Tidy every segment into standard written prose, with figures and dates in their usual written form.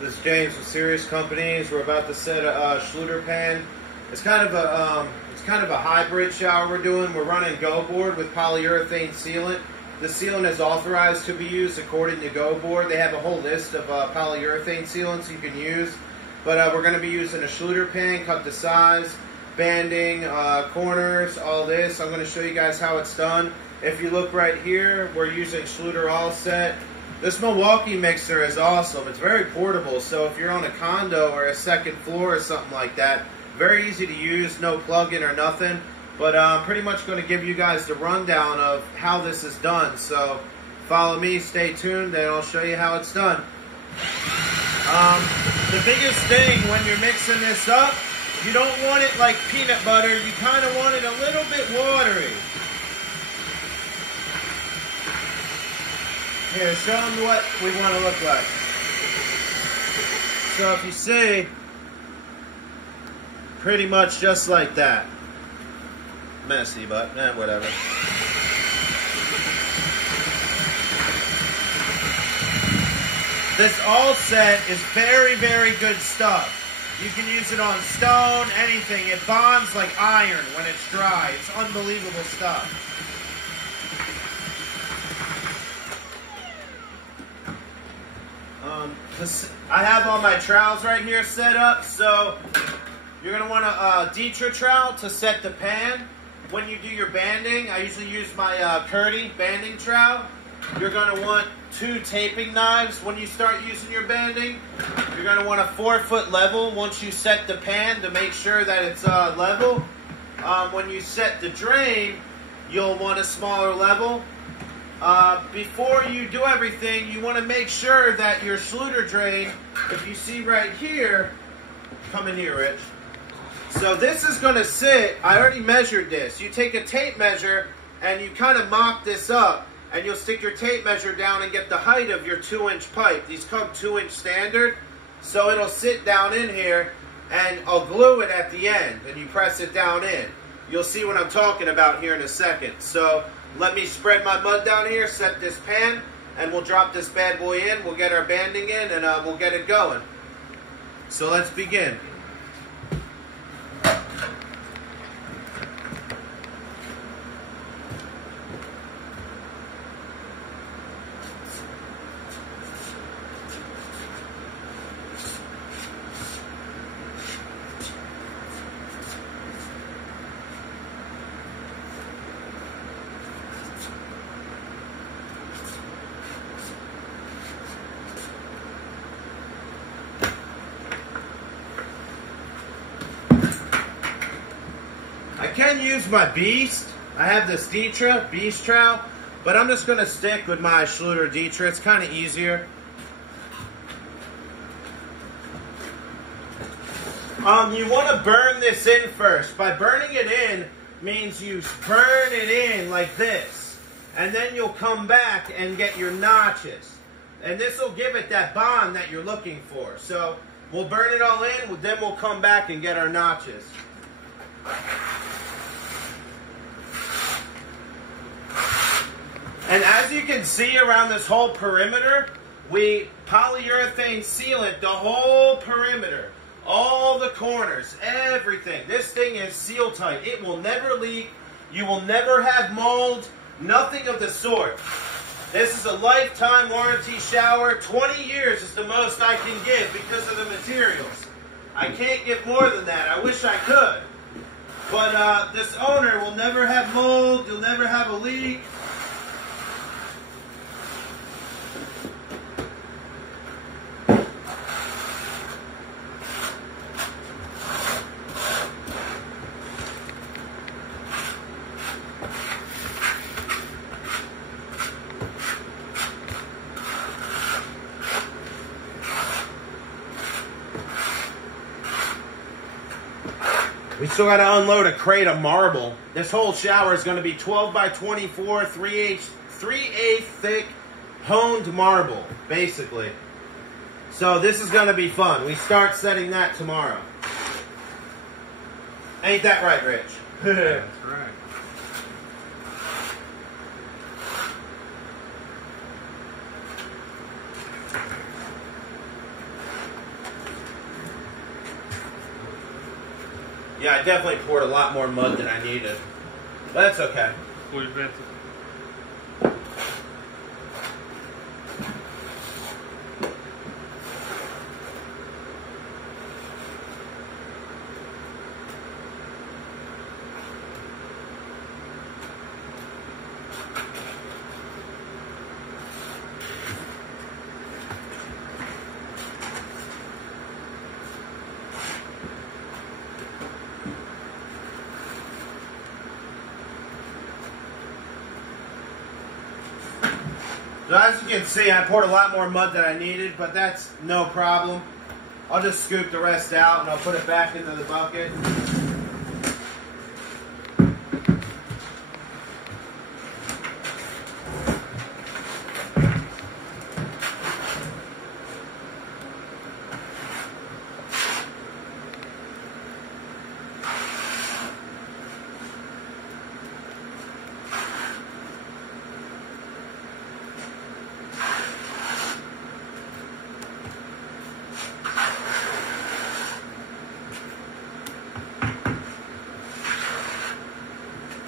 This is James with Sirius Companies. We're about to set a schluter pan. It's kind of a hybrid shower we're doing. We're running Go Board with polyurethane sealant. The sealant is authorized to be used according to Go Board. They have a whole list of polyurethane sealants you can use, but we're going to be using a schluter pan, cut to size, banding, corners, all this. I'm going to show you guys how it's done. If you look right here, we're using Schluter All Set. This Milwaukee mixer is awesome. It's very portable, so if you're on a condo or a second floor or something like that, very easy to use, no plug-in or nothing. But I'm pretty much going to give you guys the rundown of how this is done. So follow me, stay tuned, and I'll show you how it's done. The biggest thing when you're mixing this up, you don't want it like peanut butter. You kind of want it a little bit watery. Here, show them what we want to look like. So if you see, pretty much just like that. Messy, but whatever. This All Set is very, very good stuff. You can use it on stone, anything. It bonds like iron when it's dry. It's unbelievable stuff. I have all my trowels right here set up, so you're going to want a Dietra trowel to set the pan. When you do your banding, I usually use my Curdy banding trowel. You're going to want 2 taping knives when you start using your banding. You're going to want a 4-foot level once you set the pan to make sure that it's level. When you set the drain, you'll want a smaller level. Before you do everything, you want to make sure that your schluter drain, if you see right here, come in here, Rich. So this is going to sit, I already measured this. You take a tape measure and you kind of mop this up, and you'll stick your tape measure down and get the height of your 2-inch pipe. These come 2-inch standard, so it'll sit down in here, and I'll glue it at the end, and you press it down in. You'll see what I'm talking about here in a second. So let me spread my mud down here, set this pan, and we'll drop this bad boy in. We'll get our banding in, and we'll get it going. So let's begin. I can use my Beast. I have this Dietra Beast trowel, but I'm just going to stick with my Schluter Dietra. It's kind of easier. You want to burn this in first. By burning it in means you burn it in like this, and then you'll come back and get your notches, and this will give it that bond that you're looking for. So we'll burn it all in, then we'll come back and get our notches. And as you can see around this whole perimeter, we polyurethane sealant the whole perimeter, all the corners, everything. This thing is seal tight. It will never leak. You will never have mold, nothing of the sort. This is a lifetime warranty shower. 20 years is the most I can give because of the materials. I can't give more than that. I wish I could. But this owner will never have mold. You'll never have a leak. We still got to unload a crate of marble. This whole shower is going to be 12 by 24, 3/8 thick honed marble, basically. So this is going to be fun. We start setting that tomorrow. Ain't that right, Rich? That's right. Yeah, I definitely poured a lot more mud than I needed. But that's okay. So as you can see, I poured a lot more mud than I needed, but that's no problem. I'll just scoop the rest out and I'll put it back into the bucket.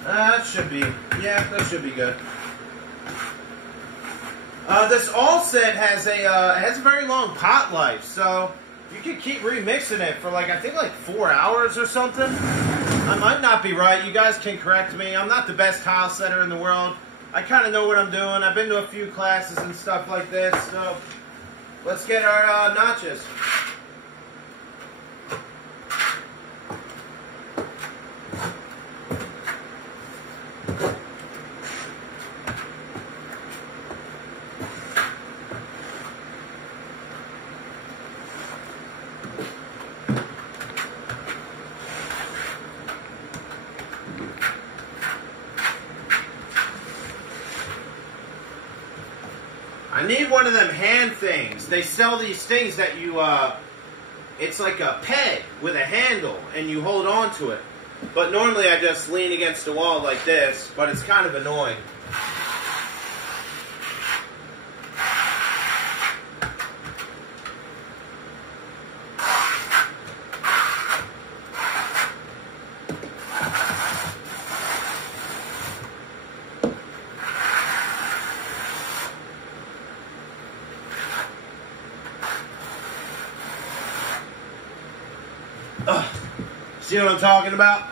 That should be, yeah, that should be good. This all set has a very long pot life, so you can keep remixing it for like, I think like 4 hours or something. I might not be right. You guys can correct me. I'm not the best tile setter in the world. I kind of know what I'm doing. I've been to a few classes and stuff like this, so let's get our notches. I need one of them hand things. They sell these things that you, it's like a peg with a handle, and you hold on to it. But normally I just lean against the wall like this, but it's kind of annoying. See what I'm talking about?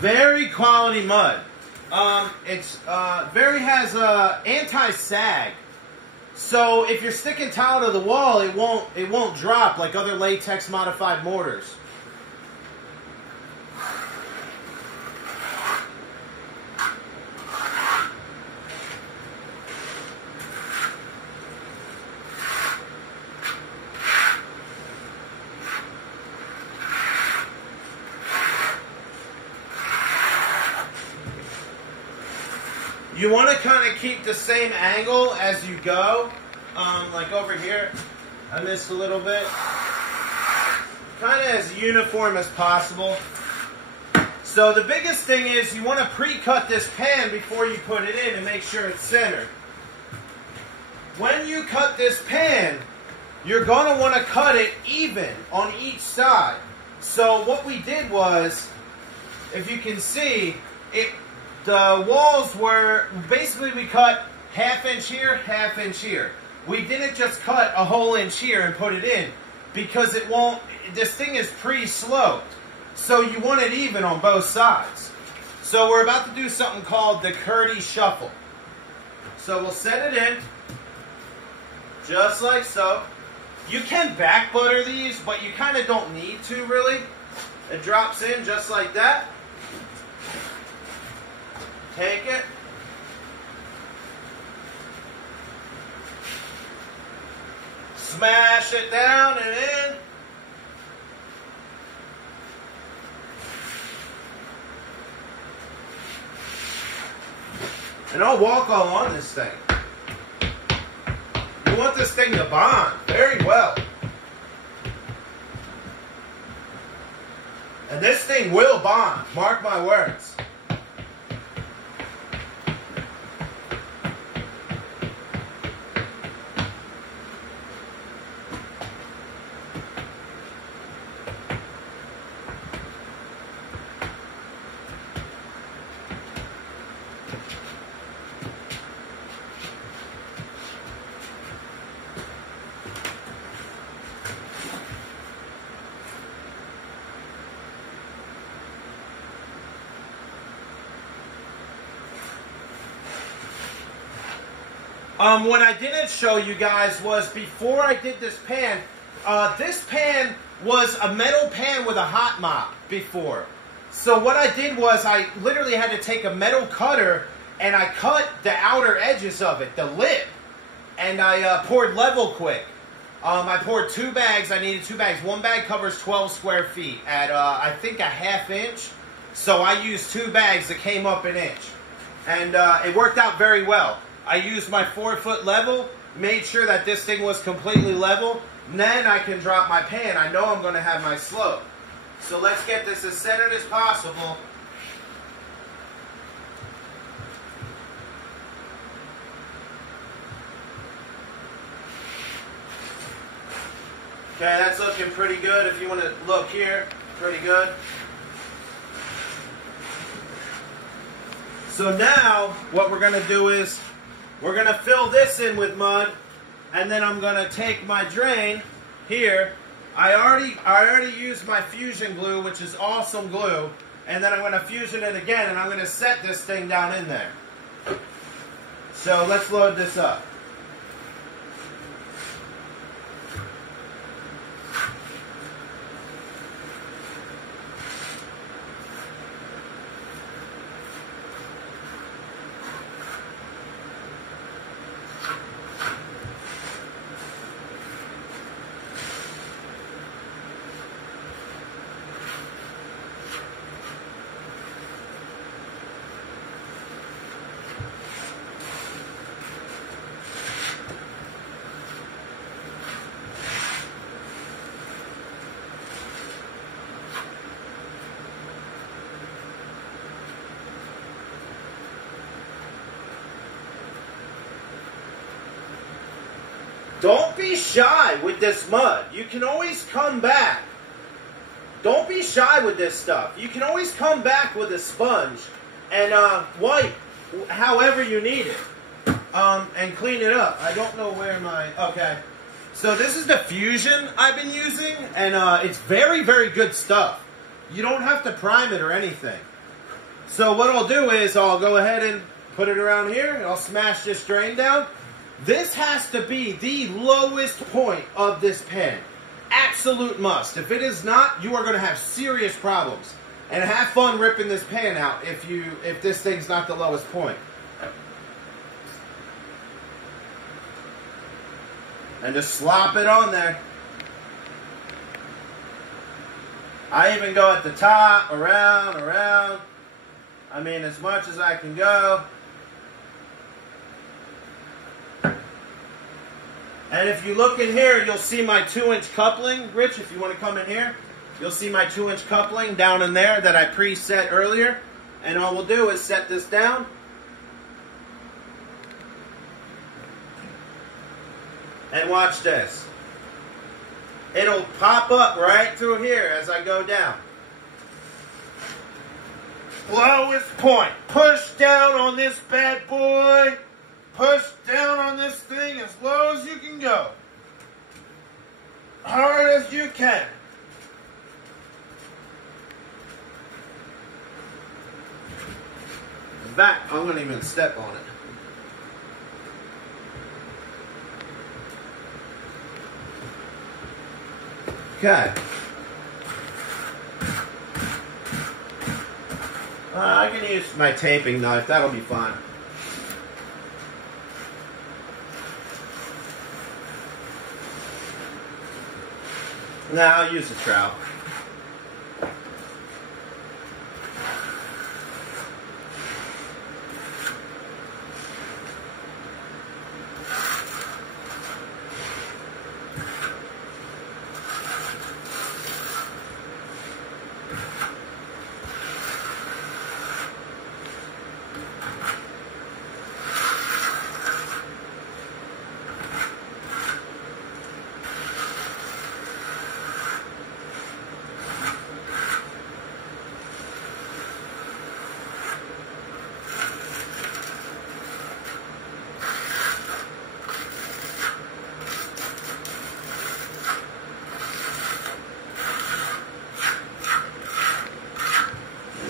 Very quality mud. It's has anti-sag. So if you're sticking tile to the wall, it won't drop like other latex modified mortars. You want to kind of keep the same angle as you go. Like over here, I missed a little bit. Kind of as uniform as possible. So the biggest thing is you want to pre-cut this pan before you put it in and make sure it's centered. When you cut this pan, you're going to want to cut it even on each side. So what we did was, if you can see, the walls were, basically we cut half inch here, half inch here. We didn't just cut a whole inch here and put it in because it won't, this thing is pre-sloped. So you want it even on both sides. So we're about to do something called the Curdy Shuffle. So we'll set it in, just like so. You can back butter these, but you kind of don't need to really. It drops in just like that. Take it. Smash it down and in. And I'll walk all on this thing. You want this thing to bond very well. And this thing will bond, mark my words. What I didn't show you guys was before I did this pan was a metal pan with a hot mop before. So what I did was I literally had to take a metal cutter and I cut the outer edges of it, the lip, and I poured level quick. I poured 2 bags. I needed 2 bags. One bag covers 12 square feet at I think a ½ inch. So I used 2 bags that came up an inch. And it worked out very well. I used my 4-foot level, made sure that this thing was completely level, and then I can drop my pan. I know I'm going to have my slope. So let's get this as centered as possible. Okay, that's looking pretty good. If you want to look here, pretty good. So now, what we're going to do is, we're going to fill this in with mud, and then I'm going to take my drain here. I already used my fusion glue, which is awesome glue, and then I'm going to fusion it again, and I'm going to set this thing down in there. So let's load this up. Don't be shy with this mud. You can always come back. Don't be shy with this stuff. You can always come back with a sponge and wipe however you need it and clean it up. I don't know where my... Okay. So this is the Fusion I've been using, and it's very, very good stuff. You don't have to prime it or anything. So what I'll do is I'll go ahead and put it around here, and I'll smash this drain down. This has to be the lowest point of this pen. Absolute must. If it is not, you are going to have serious problems. And have fun ripping this pan out if this thing's not the lowest point. And just slop it on there. I even go at the top, around. I mean, as much as I can go. And if you look in here, you'll see my 2-inch coupling. Rich, if you want to come in here, you'll see my 2-inch coupling down in there that I preset earlier. And all we'll do is set this down. And watch this. It'll pop up right through here as I go down. Lowest point. Push down on this bad boy. push down on this thing as low as you can go. Hard as you can. In fact, I'm going to even step on it. Okay. I can use my taping knife. That'll be fine. Now I'll use the trowel.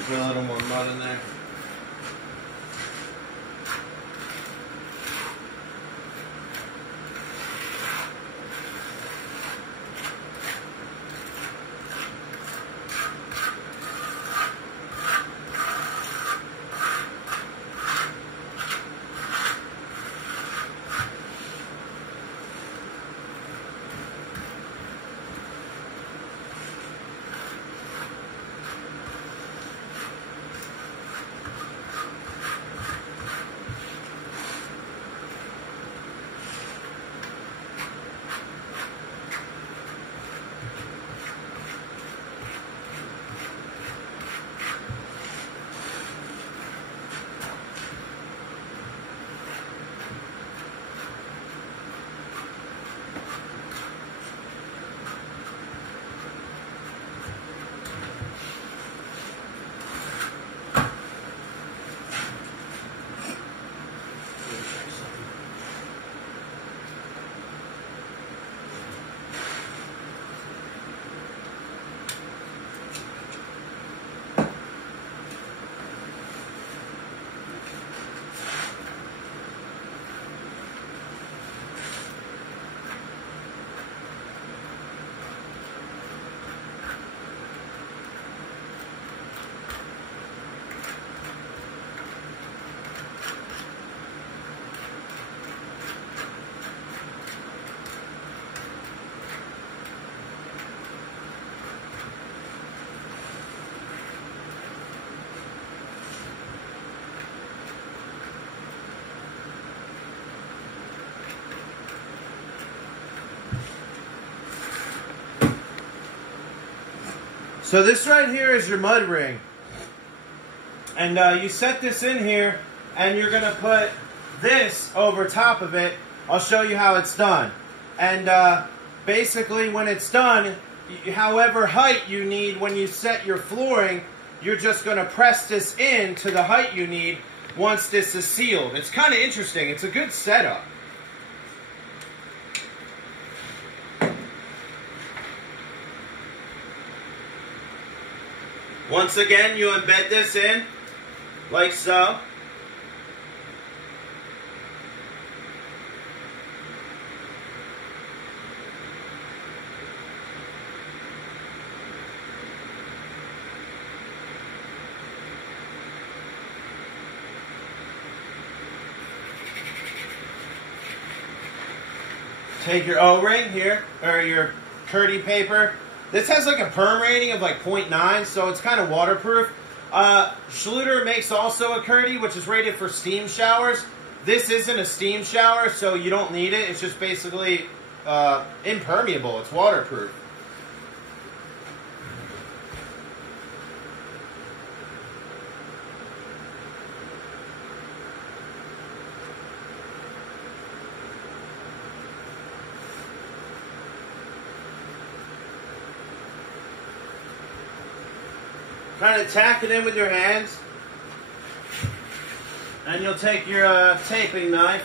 There's a little more mud in there. So this right here is your mud ring. And you set this in here, and you're going to put this over top of it. I'll show you how it's done. And basically when it's done, however height you need when you set your flooring, you're just going to press this in to the height you need once this is sealed. It's kind of interesting. It's a good setup. Once again, you embed this in, like so. Take your O-ring here, or your Curdy paper. This has like a perm rating of like 0.9, so it's kind of waterproof. Schluter makes also a Curdy, which is rated for steam showers. This isn't a steam shower, so you don't need it. It's just basically impermeable. It's waterproof. Kind of tack it in with your hands, and you'll take your taping knife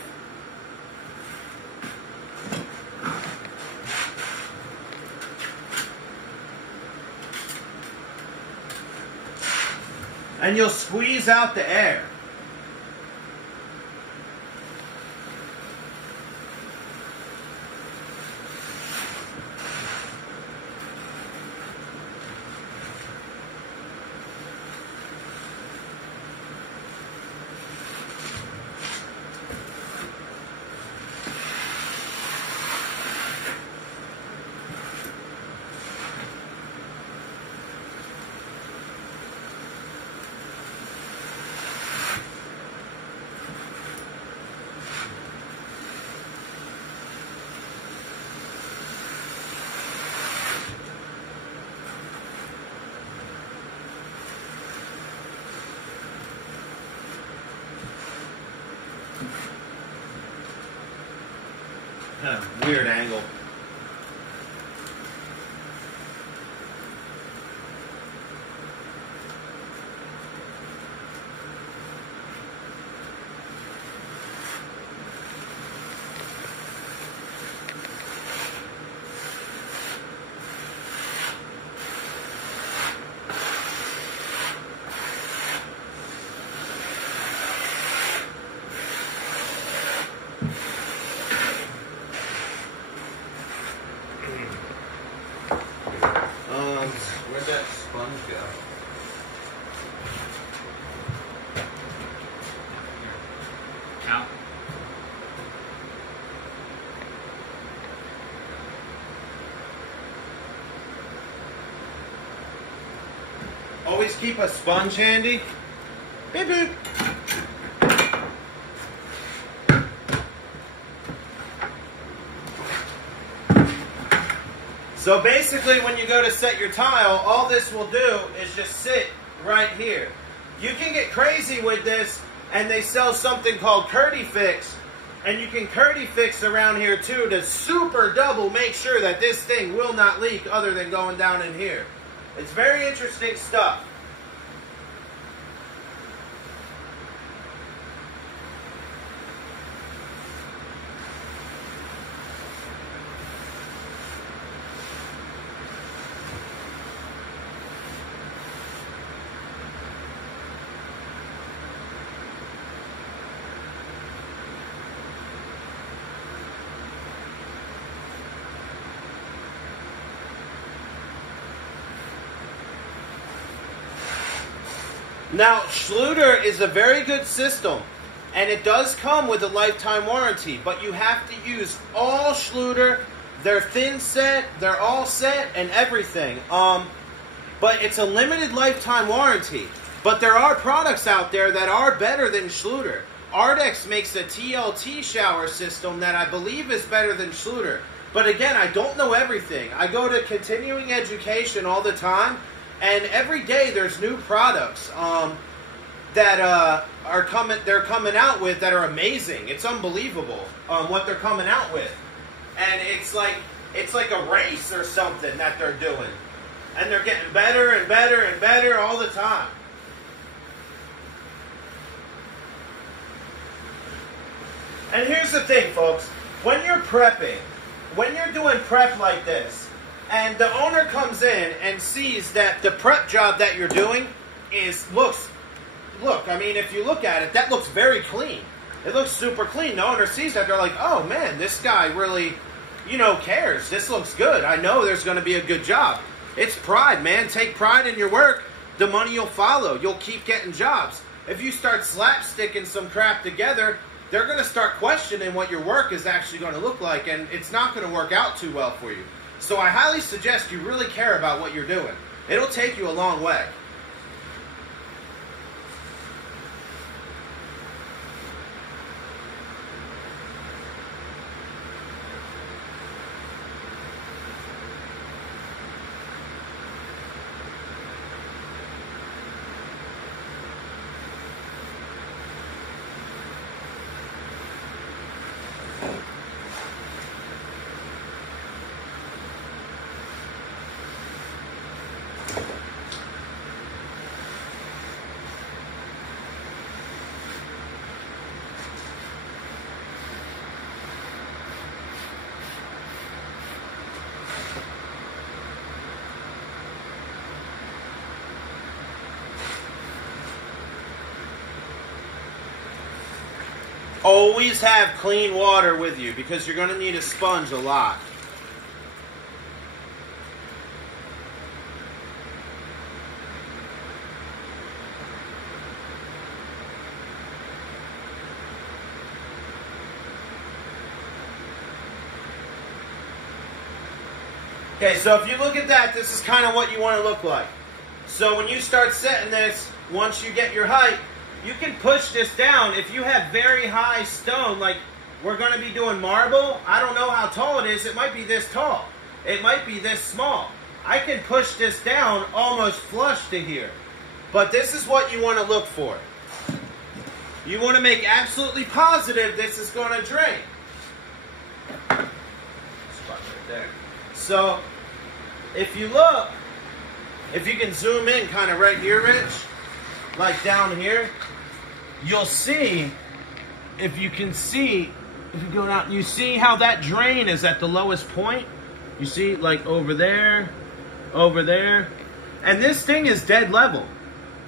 and you'll squeeze out the air. Kind of weird angle. Where'd that sponge go? Out. Always keep a sponge handy. Beep beep. So basically when you go to set your tile, all this will do is just sit right here. You can get crazy with this, and they sell something called Curdy Fix, and you can Curdy Fix around here too to super double make sure that this thing will not leak other than going down in here. It's very interesting stuff. Now, Schluter is a very good system, and it does come with a lifetime warranty, but you have to use all Schluter. They're thin set, they're all set, and everything. But it's a limited lifetime warranty. But there are products out there that are better than Schluter. Ardex makes a TLT shower system that I believe is better than Schluter. But again, I don't know everything. I go to continuing education all the time, and every day there's new products that they're coming out with that are amazing. It's unbelievable what they're coming out with, and it's like a race or something that they're doing, and they're getting better and better and better all the time. And here's the thing, folks: when you're prepping, when you're doing prep like this, and the owner comes in and sees that the prep job that you're doing look, I mean, if you look at it, that looks very clean. It looks super clean. The owner sees that, they're like, oh man, this guy really, cares. This looks good. I know there's going to be a good job. It's pride, man. Take pride in your work. The money will follow. You'll keep getting jobs. If you start slapsticking some crap together, they're going to start questioning what your work is actually going to look like, and it's not going to work out too well for you. So I highly suggest you really care about what you're doing. It'll take you a long way. always have clean water with you because you're going to need a sponge a lot. Okay, so if you look at that, this is kind of what you want to look like. So when you start setting this, once you get your height, you can push this down. If you have very high stone, like we're going to be doing marble, I don't know how tall it is. It might be this tall. It might be this small. I can push this down almost flush to here. But this is what you want to look for. You want to make absolutely positive this is going to drain. Spot right there. So, if you look, if you can zoom in kind of right here, Rich, like down here, you'll see, if you can see, if you go down, you see how that drain is at the lowest point? You see, like over there, and this thing is dead level.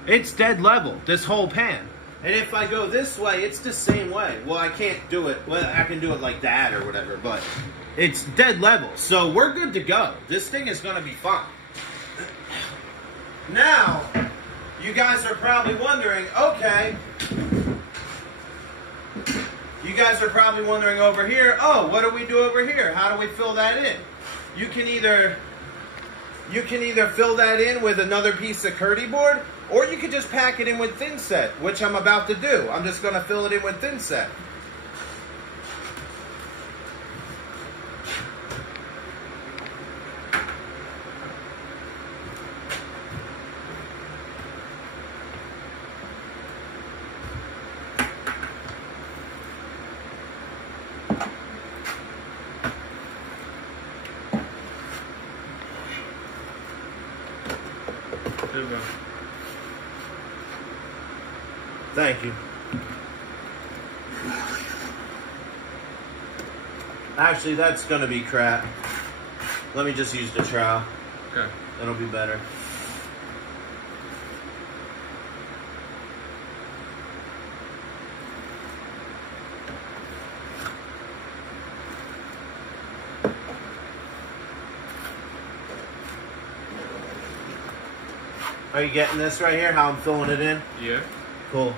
It's dead level, this whole pan. And if I go this way, it's the same way. Well, I can't do it, well, I can do it like that or whatever, but it's dead level. So we're good to go. This thing is going to be fine. Now, you guys are probably wondering, okay, you guys are probably wondering over here, oh, what do we do over here? How do we fill that in? You can either fill that in with another piece of Curdy board, or you could just pack it in with thin set, which I'm about to do. I'm just going to fill it in with thin set. There we go. Thank you. Actually, that's going to be crap. Let me just use the trowel. Okay. That'll be better. Are you getting this right here, how I'm filling it in? Yeah. Cool.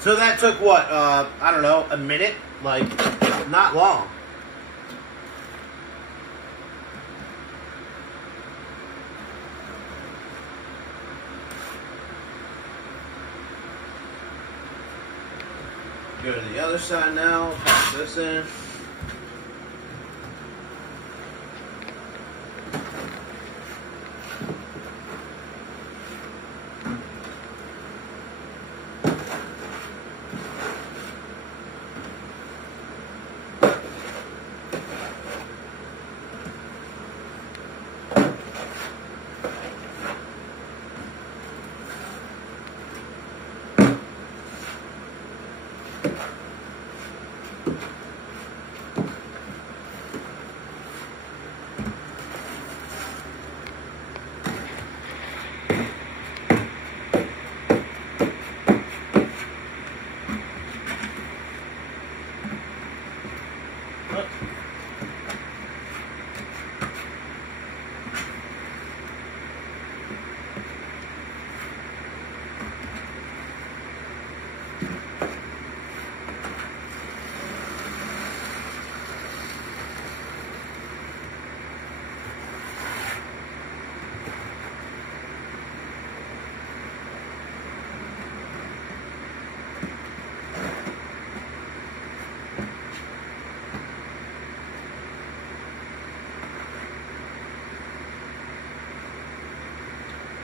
So that took what, I don't know, a minute? Like, not long. Go to the other side now, pop this in.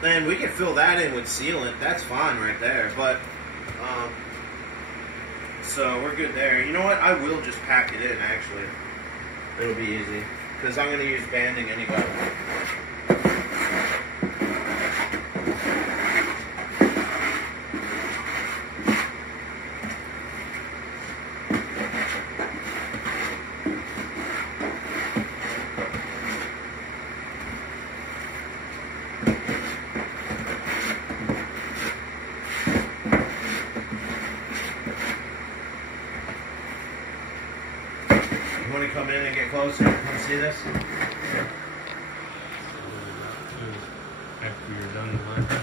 And we can fill that in with sealant. That's fine right there. But so we're good there. You know what? I will just pack it in, actually. It'll be easy, because I'm going to use banding anyway. You want to come in and get closer? Come see this? After you're done with that.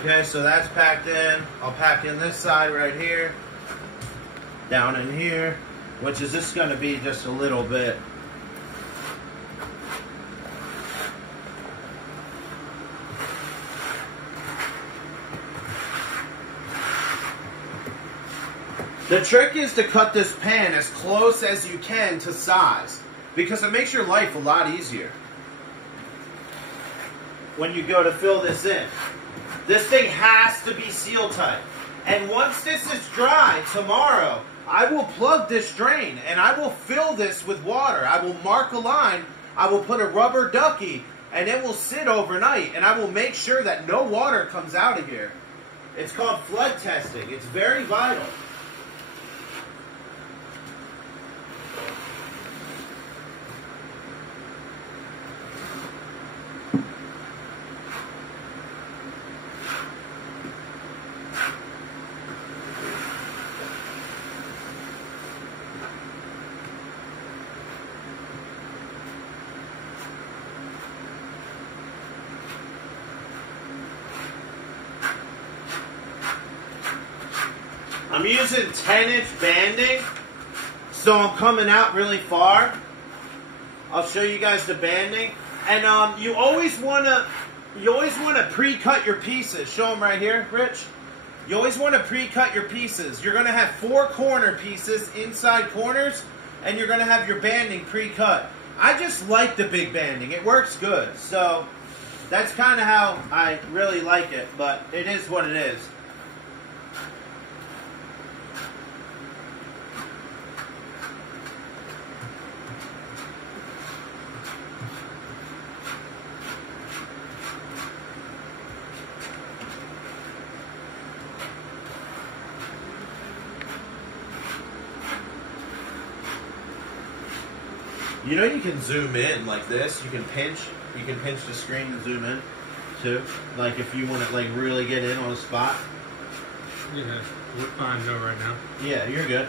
Okay, so that's packed in. I'll pack in this side right here. Down in here, which is just going to be just a little bit. The trick is to cut this pan as close as you can to size, because it makes your life a lot easier when you go to fill this in. This thing has to be seal tight. And once this is dry tomorrow, I will plug this drain and I will fill this with water. I will mark a line. I will put a rubber ducky and it will sit overnight. And I will make sure that no water comes out of here. It's called flood testing. It's very vital. I'm using 10-inch banding, so I'm coming out really far. I'll show you guys the banding, and you always want to pre-cut your pieces. Show them right here, Rich. You always want to pre-cut your pieces. You're going to have 4 corner pieces, inside corners, and you're going to have your banding pre-cut. I just like the big banding. It works good, so that's kind of how I really like it, but it is what it is. You know you can zoom in like this. You can pinch the screen to zoom in too. Like if you want to like really get in on a spot. Yeah, we're fine though right now. Yeah, you're good.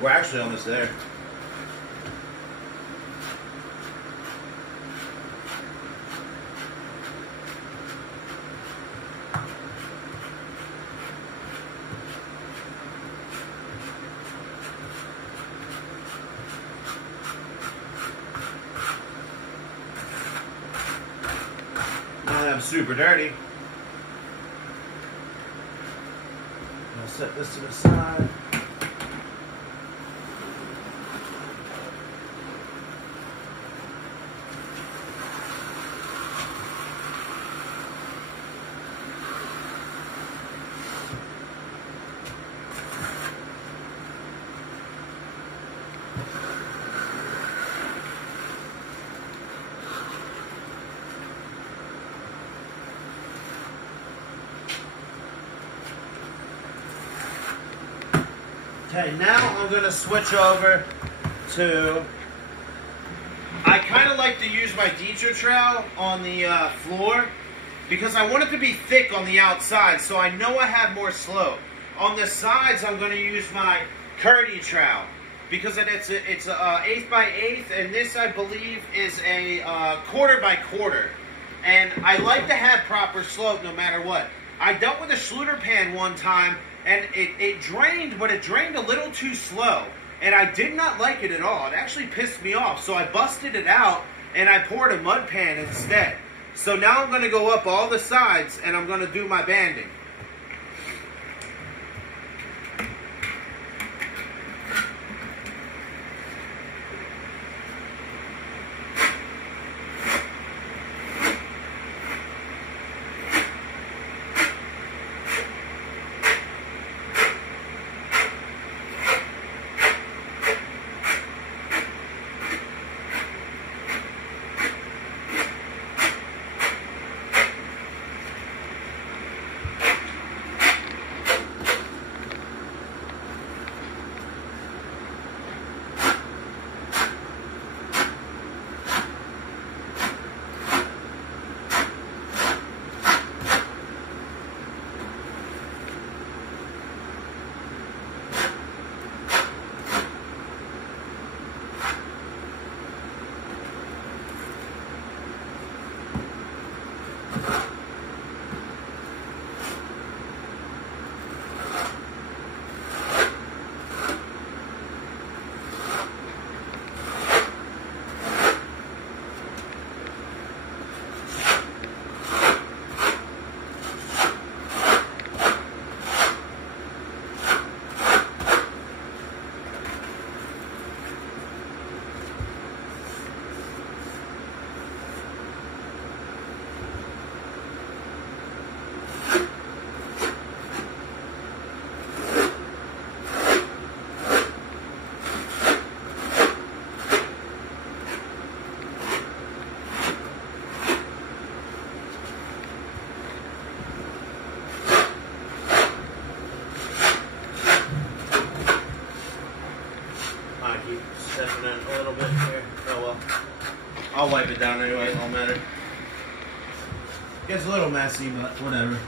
We're actually almost there. I'm super dirty. I'll set this to the side. Okay, now I'm going to switch over to, I kind of like to use my Dietrich trowel on the floor because I want it to be thick on the outside so I know I have more slope. On the sides, I'm going to use my Curdy trowel because it's a 1/8 by 1/8, and this, I believe, is a 1/4 by 1/4. And I like to have proper slope no matter what. I dealt with a schluter pan one time, and it drained, but it drained a little too slow. And I did not like it at all. It actually pissed me off. So I busted it out, and I poured a mud pan instead. So now I'm going to go up all the sides and I'm going to do my banding. Stepping in a little bit here. Oh well. I'll wipe it down anyway, it won't matter. Gets a little messy, but whatever.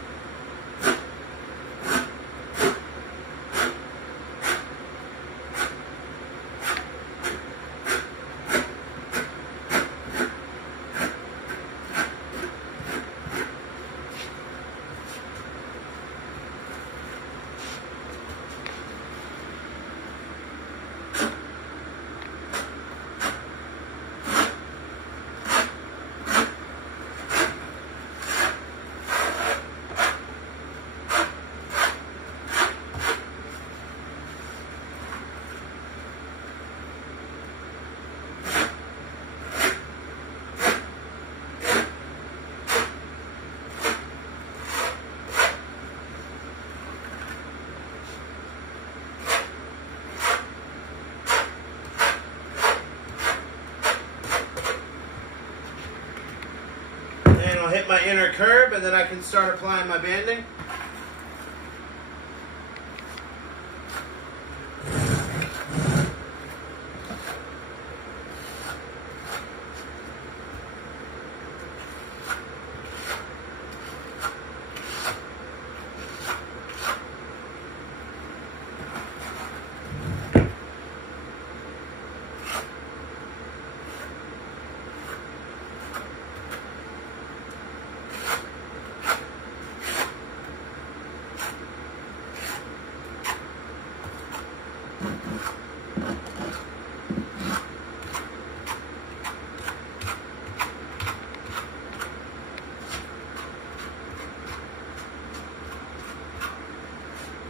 I'll hit my inner curb and then I can start applying my banding.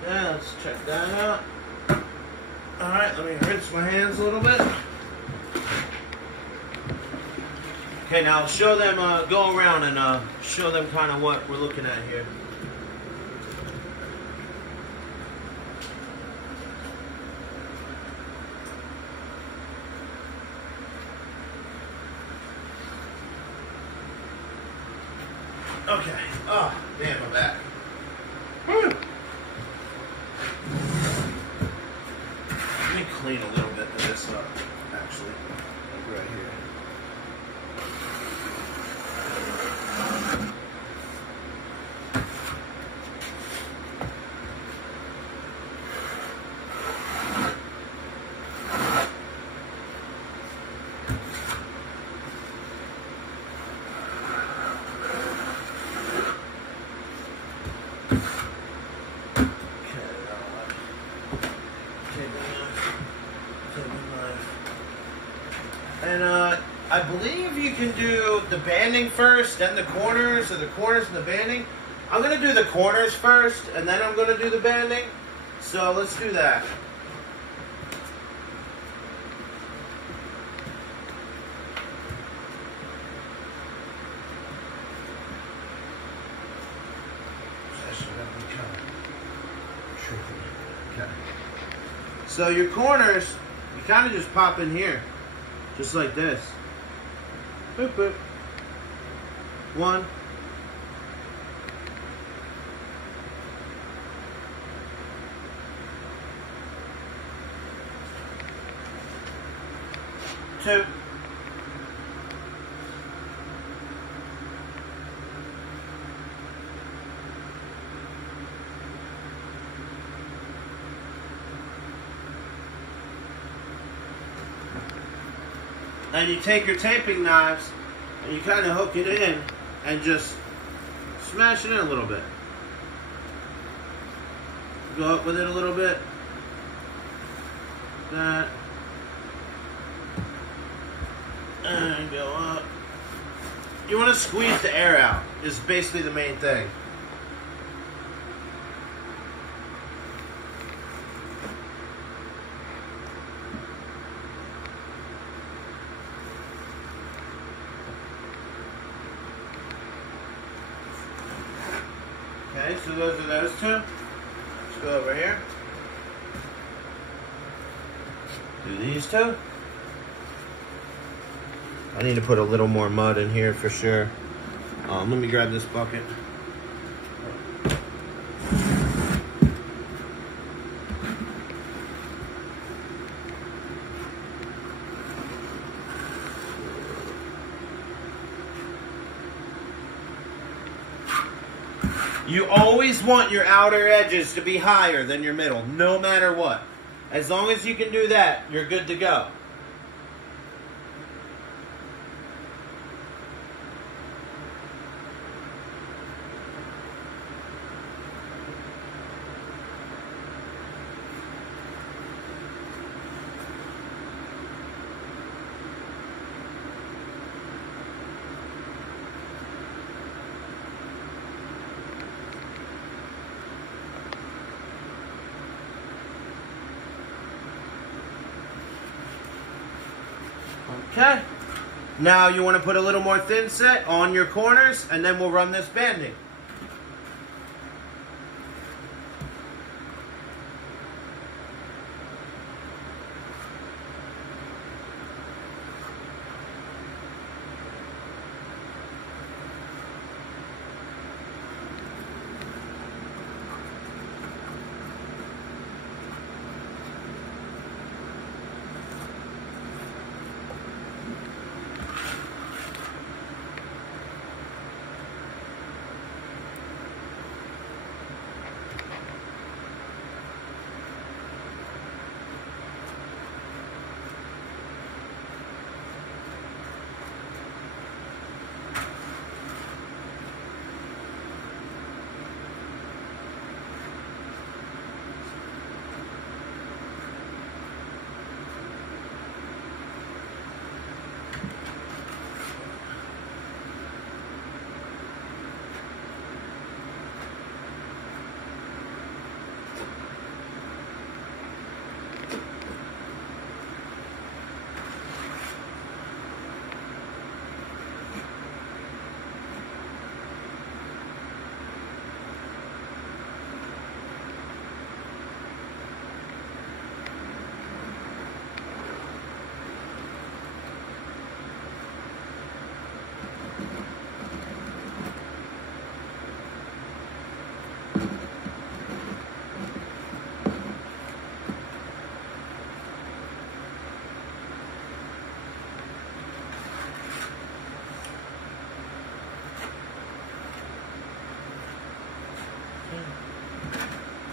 Yeah, let's check that out. Alright, let me rinse my hands a little bit. Okay, now I'll show them, go around and show them kind of what we're looking at here. Okay. Oh, man, my back. Whew. Let me clean a little bit of this up, actually. Like right here. And I believe you can do the banding first, then the corners, or the corners and the banding. I'm going to do the corners first, and then I'm going to do the banding. So let's do that. So your corners, you kind of just pop in here, just like this. Boop, boop. 1. 2. 'And you take your taping knives and you kind of hook it in and just smash it in a little bit. Go up with it a little bit. That. And go up. You want to squeeze the air out, is basically the main thing. Okay, so those are those two. Let's go over here. Do these two. I need to put a little more mud in here for sure. Let me grab this bucket. You always want your outer edges to be higher than your middle, no matter what. As long as you can do that, you're good to go. Okay, now you want to put a little more thin set on your corners, and then we'll run this banding.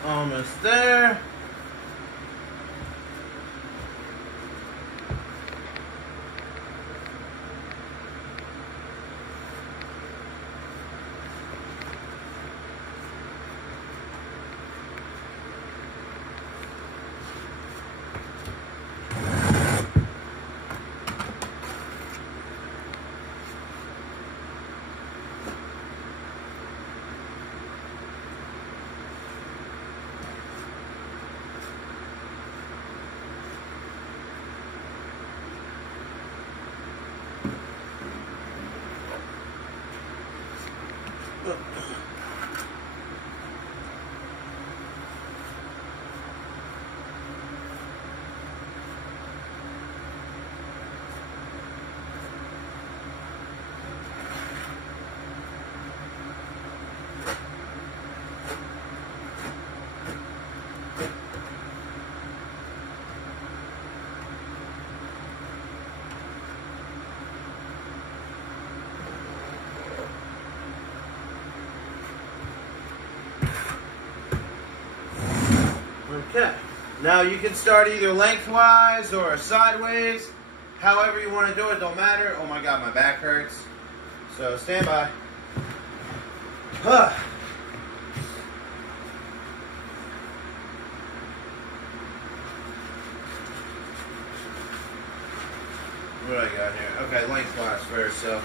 Almost there. Okay. Now you can start either lengthwise or sideways. However you want to do it, don't matter. Oh my God, my back hurts. So stand by. Huh. What do I got here? Okay, lengthwise first, so.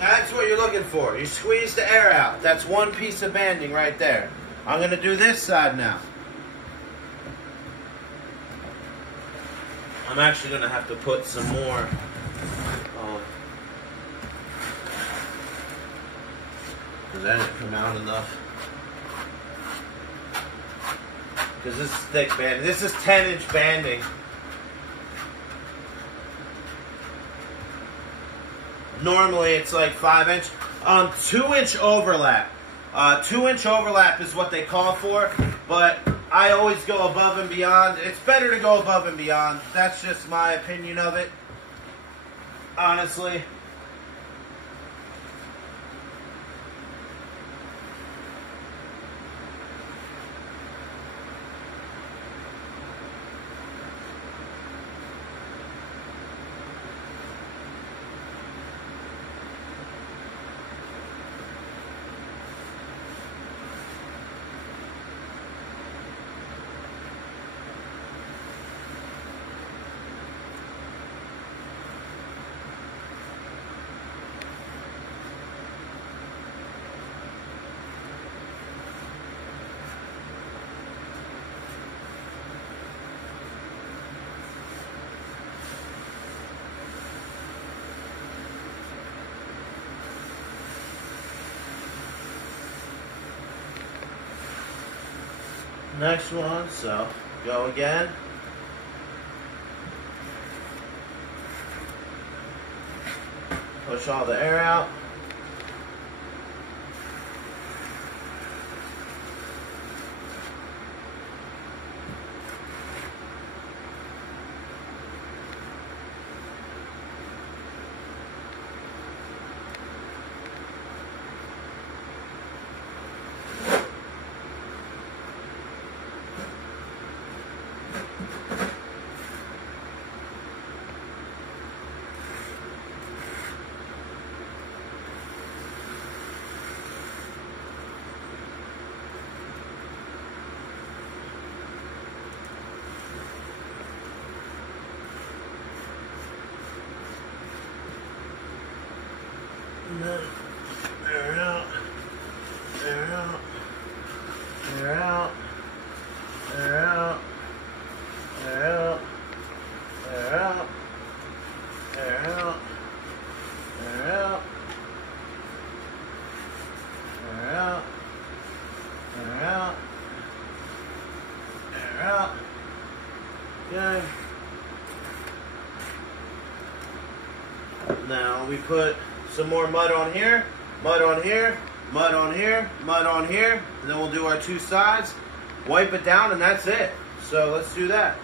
That's what you're looking for. You squeeze the air out. That's one piece of banding right there. I'm going to do this side now. I'm actually going to have to put some more on. Because that didn't come out enough. Because this is thick banding. This is 10-inch banding. Normally it's like 5-inch. 2-inch overlap. 2-inch overlap is what they call for, but I always go above and beyond. It's better to go above and beyond. That's just my opinion of it, honestly. Next one, so go again. Push all the air out. Air out, air out, air out, air out, air out, out. Okay. Now we put some more mud on here, mud on here, mud on here, mud on here, and then we'll do our two sides, wipe it down, and that's it. So let's do that.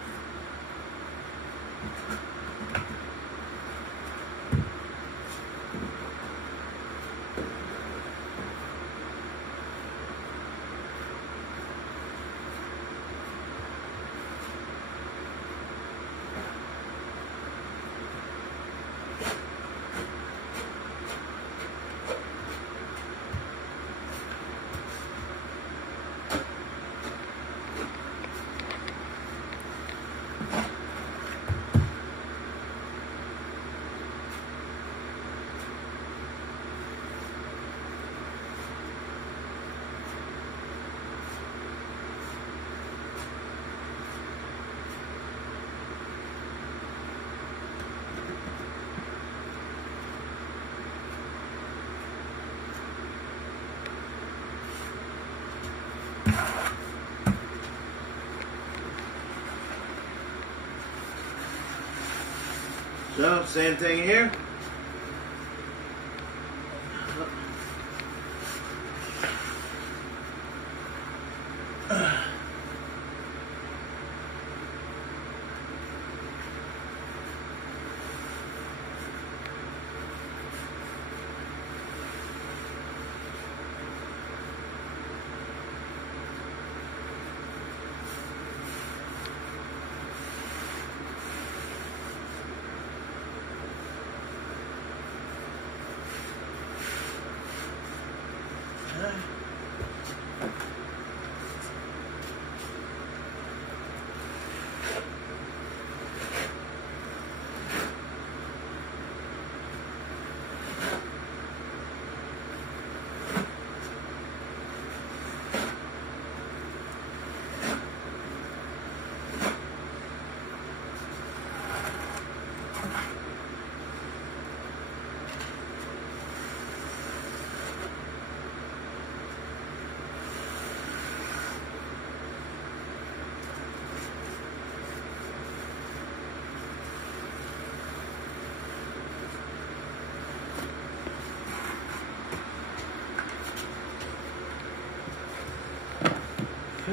So, same thing here.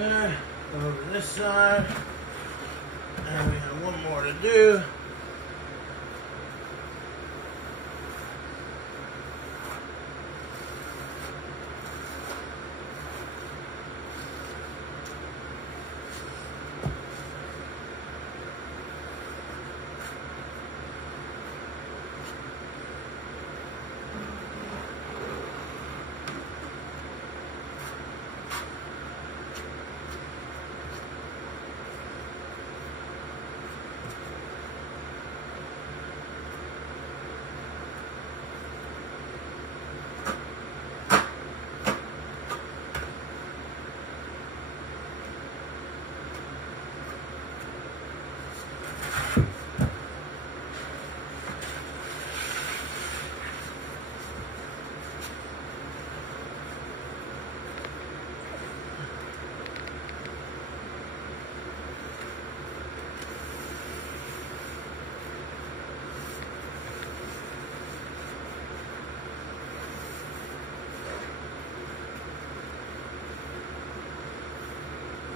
Okay, over this side, and we have one more to do.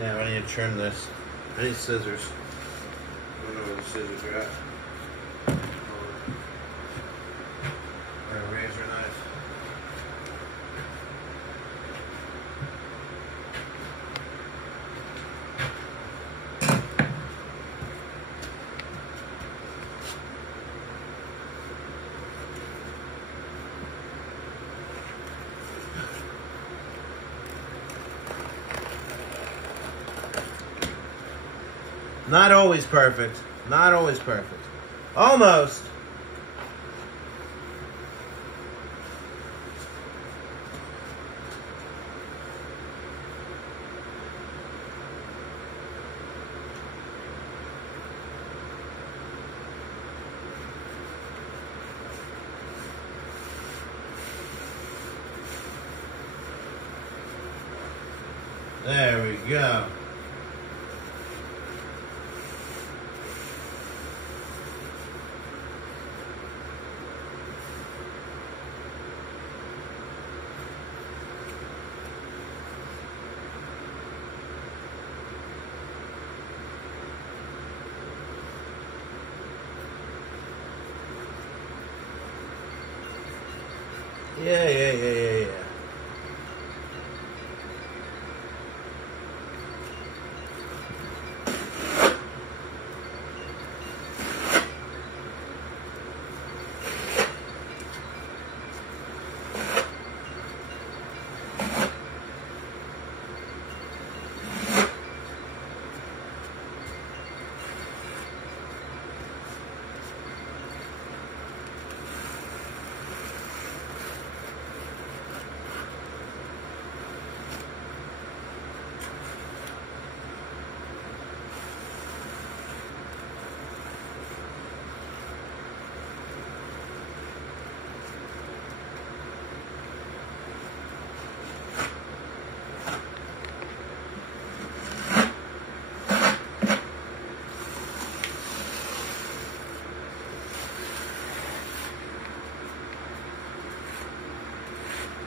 Damn, I need to trim this. I need scissors. I don't know where the scissors are at. Or a razor knife. Not always perfect. Not always perfect. Almost. There we go. Yeah.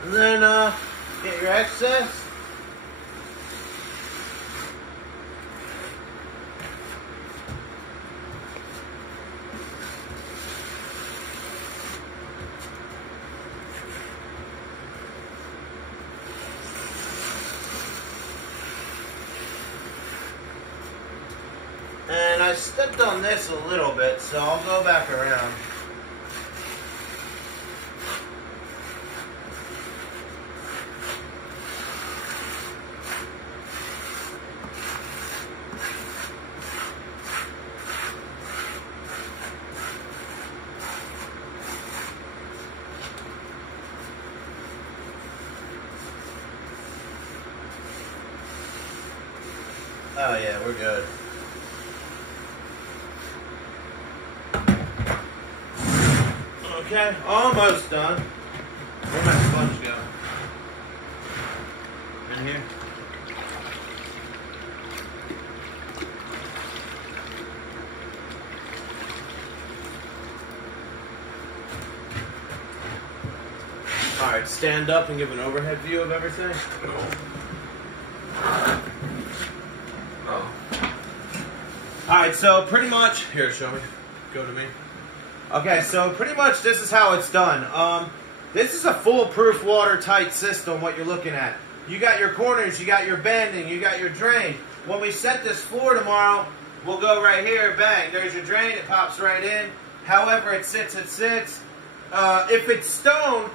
And then get your excess. And I stepped on this a little bit, so I'll go back around. Oh yeah, we're good. Okay, almost done. Where'd my sponge go? In here. Alright, stand up and give an overhead view of everything. Alright, so pretty much, here, show me. Go to me. Okay, so pretty much this is how it's done. This is a foolproof, watertight system, what you're looking at. You got your corners, you got your banding, you got your drain. When we set this floor tomorrow, we'll go right here, bang, there's your drain, it pops right in. However it sits, it sits. If it's stone,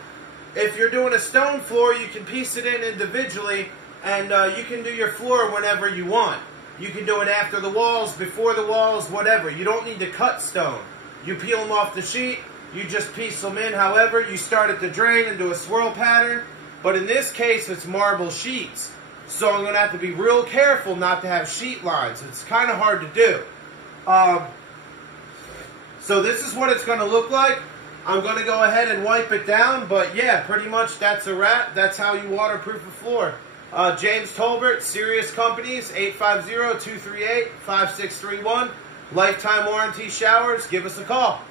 if you're doing a stone floor, you can piece it in individually, and you can do your floor whenever you want. You can do it after the walls, before the walls, whatever. You don't need to cut stone. You peel them off the sheet, you just piece them in. However, you start at the drain and do a swirl pattern. But in this case, it's marble sheets. So I'm going to have to be real careful not to have sheet lines. It's kind of hard to do. So this is what it's going to look like. I'm going to go ahead and wipe it down. But yeah, pretty much that's a wrap. That's how you waterproof a floor. James Tolbert, Sirius Companies, 850-238-5631. Lifetime warranty showers. Give us a call.